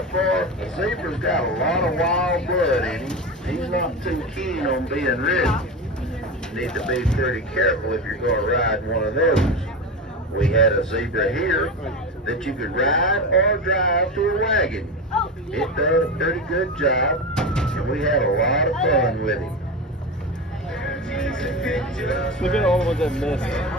The zebra's got a lot of wild blood in him. He's not too keen on being ridden. You need to be pretty careful if you're going to ride one of those. We had a zebra here that you could ride or drive to a wagon. It done a pretty good job, and we had a lot of fun with him. Look at all the ones that missed.